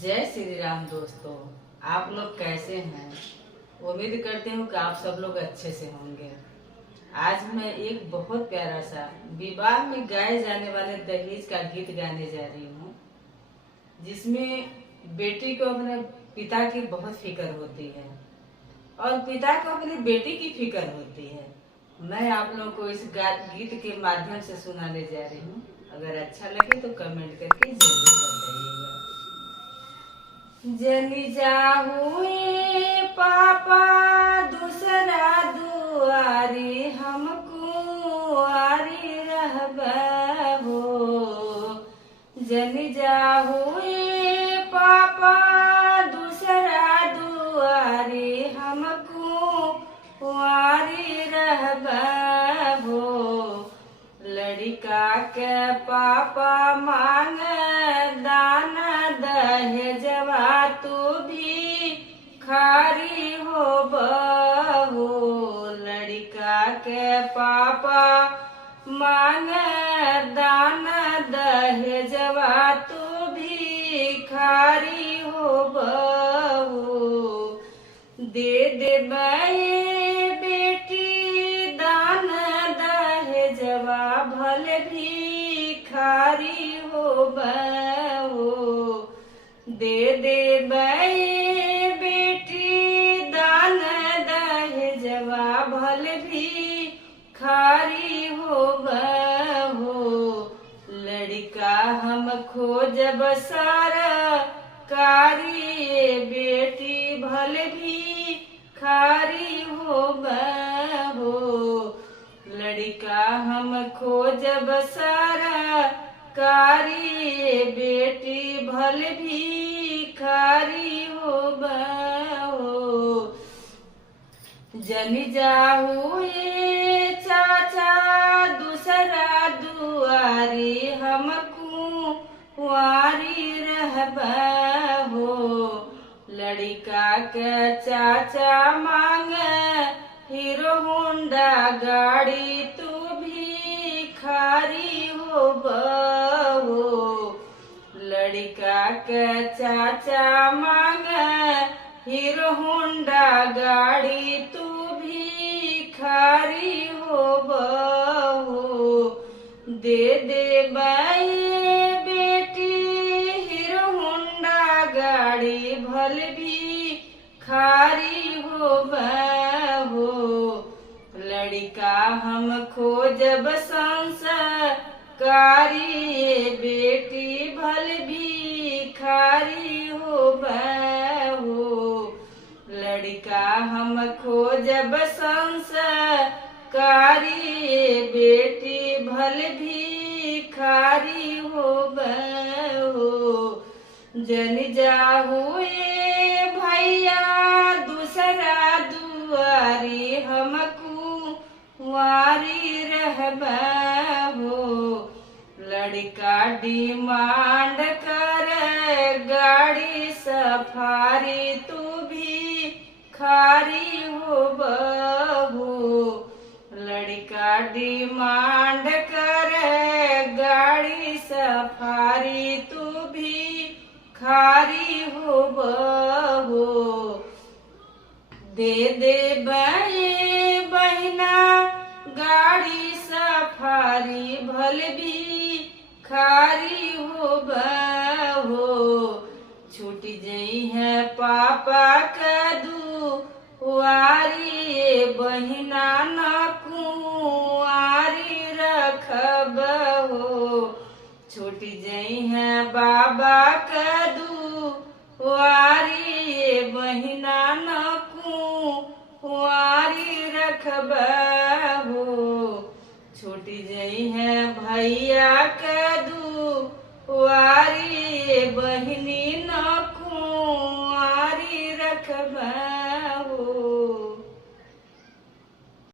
जय श्री राम दोस्तों। आप लोग कैसे हैं? उम्मीद करती हूँ कि आप सब लोग अच्छे से होंगे। आज मैं एक बहुत प्यारा सा विवाह में गाए जाने वाले दहेज का गीत गाने जा रही हूँ, जिसमें बेटी को अपने पिता की बहुत फिक्र होती है और पिता को अपनी बेटी की फिक्र होती है। मैं आप लोगों को इस गीत के माध्यम से सुनाने जा रही हूँ। अगर अच्छा लगे तो कमेंट करके जरूर बताइएगा। जनी जाहुए पापा दूसरा दुआरी, हम कुंवारी रहबे हो। जनी जाहुए पापा दूसरा दुआरी, हम कुंवारी रहबे हो। लड़का के पापा मांगे दाना दहेजवा, तू भी खारी हो बहू। लड़का के पापा मांगे दाना दहेजवा, तू भी खारी हो बहू। दे दे बेटी दान दहेजवा, भले भी खारी हो बहू। दे दे बेटी दान दहेजवा, भले भी खारी हो बहू। लड़का हम खोजब सारा कारी, बेटी भले भी खारी हो बहू। लड़का हम खोजब सारा कारी, बेटी भले भी खारी हो बहू। जनी जाहुए चाचा दूसरा दुआरी, हम कुंवारी रहबे हो। लड़का के चाचा मांगे हीरो होंडा गाड़ी, तू भी खारी हो बहू। लड़का के चाचा मांगे हीरो होंडा गाड़ी, तू भी खारी हो बहू। दे दे बेटी हीरो होंडा गाड़ी, भले भी खारी हो बहू। लड़का हम खोजब संस्कारी, बेटी भले भी खारी हो बहू। लड़का हम खोजब संस्कारी, बेटी भले भी खारी हो बहू। जन जाहुए भैया दूसरा दुआरी, हम कुंवारी रहबे हो। लड़का डिमांड करे गाड़ी सफारी, तू भी खारी हो बहू। लड़का डिमांड करे गाड़ी सफारी, तू भी खारी हो बहू। दे दे बहिना गाड़ी सफारी, भले भी खारी हो बहू। छूट जई है पापा के दुआरी, बहिना न कुंवारी रखब हो। छूट जई है बाबा के दुआरी, बहिना न कुंवारी रखब हो। छूट जई है भैया के